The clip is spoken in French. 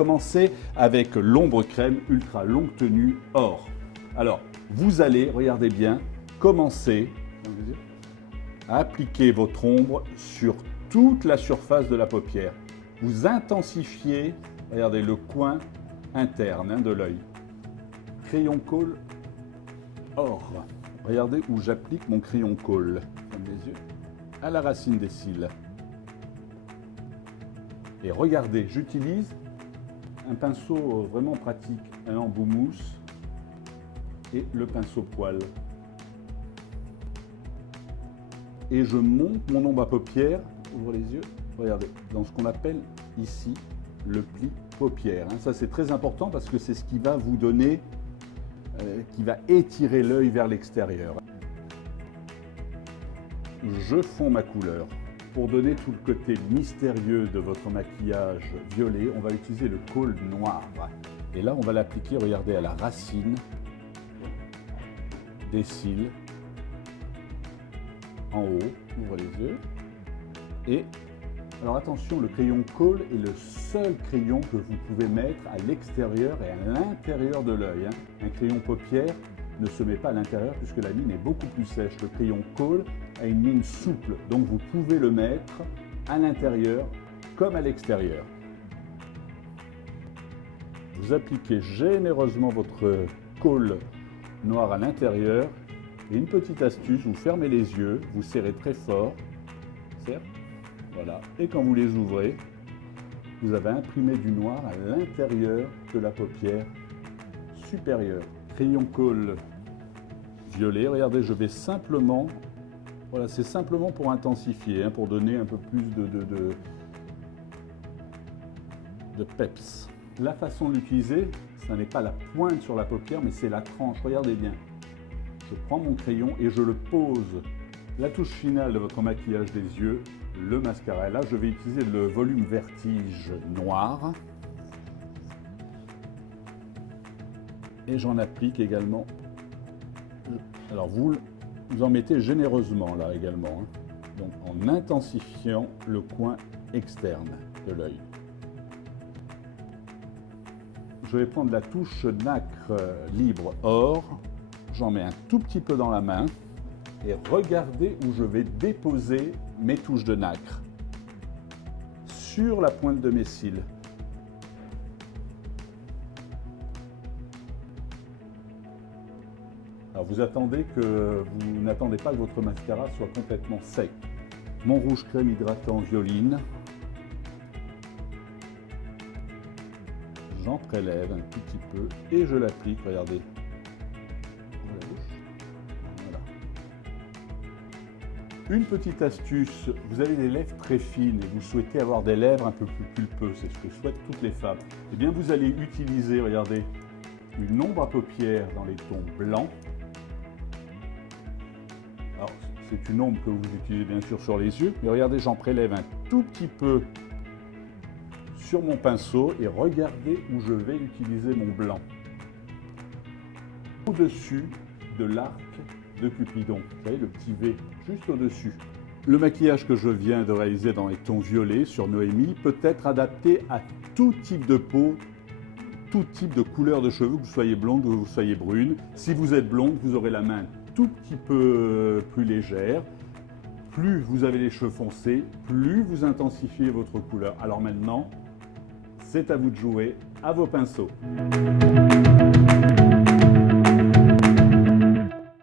commencer avec l'ombre crème ultra longue tenue or. Alors, vous allez, regardez bien, commencer à appliquer votre ombre sur toute la surface de la paupière. Vous intensifiez, regardez, le coin interne de l'œil. Crayon colle or. Regardez où j'applique mon crayon colle. Ferme les yeux. À la racine des cils. Et regardez, j'utilise un pinceau vraiment pratique, un embout mousse et le pinceau poil. Et je monte mon ombre à paupières, ouvre les yeux, regardez, dans ce qu'on appelle ici le pli paupière. Ça c'est très important parce que c'est ce qui va vous donner, qui va étirer l'œil vers l'extérieur. Je fonds ma couleur. Pour donner tout le côté mystérieux de votre maquillage violet, on va utiliser le kohl noir. Et là, on va l'appliquer, regardez, à la racine des cils, en haut, ouvrez les yeux. Et, alors attention, le crayon kohl est le seul crayon que vous pouvez mettre à l'extérieur et à l'intérieur de l'œil. Un crayon paupière ne se met pas à l'intérieur puisque la ligne est beaucoup plus sèche. Le crayon kohl a une ligne souple, donc vous pouvez le mettre à l'intérieur comme à l'extérieur. Vous appliquez généreusement votre kohl noir à l'intérieur et une petite astuce, vous fermez les yeux, vous serrez très fort, certes, voilà, et quand vous les ouvrez, vous avez imprimé du noir à l'intérieur de la paupière supérieure. Crayon kohl violet, regardez, je vais simplement, voilà, c'est simplement pour intensifier, pour donner un peu plus de peps. La façon de l'utiliser, ce n'est pas la pointe sur la paupière, mais c'est la tranche, regardez bien. Je prends mon crayon et je le pose. La touche finale de votre maquillage des yeux, le mascara. Et là, je vais utiliser le volume Vertige noir. Et j'en applique également. Alors vous en mettez généreusement là également. Donc en intensifiant le coin externe de l'œil. Je vais prendre la touche nacre libre or. J'en mets un tout petit peu dans la main. Et regardez où je vais déposer mes touches de nacre. Sur la pointe de mes cils. Alors vous n'attendez pas que votre mascara soit complètement sec. Mon rouge crème hydratant Violine. J'en prélève un tout petit peu et je l'applique, regardez. Voilà. Une petite astuce, vous avez des lèvres très fines et vous souhaitez avoir des lèvres un peu plus pulpeuses, c'est ce que souhaitent toutes les femmes. Eh bien vous allez utiliser, regardez, une ombre à paupières dans les tons blancs. Alors, c'est une ombre que vous utilisez bien sûr sur les yeux, mais regardez, j'en prélève un tout petit peu sur mon pinceau et regardez où je vais utiliser mon blanc. Au-dessus de l'arc de Cupidon, vous voyez le petit V, juste au-dessus. Le maquillage que je viens de réaliser dans les tons violets sur Noémie peut être adapté à tout type de peau, tout type de couleur de cheveux, que vous soyez blonde ou que vous soyez brune. Si vous êtes blonde, vous aurez la main tout petit peu plus légère. Plus vous avez les cheveux foncés, plus vous intensifiez votre couleur. Alors maintenant, c'est à vous de jouer, à vos pinceaux.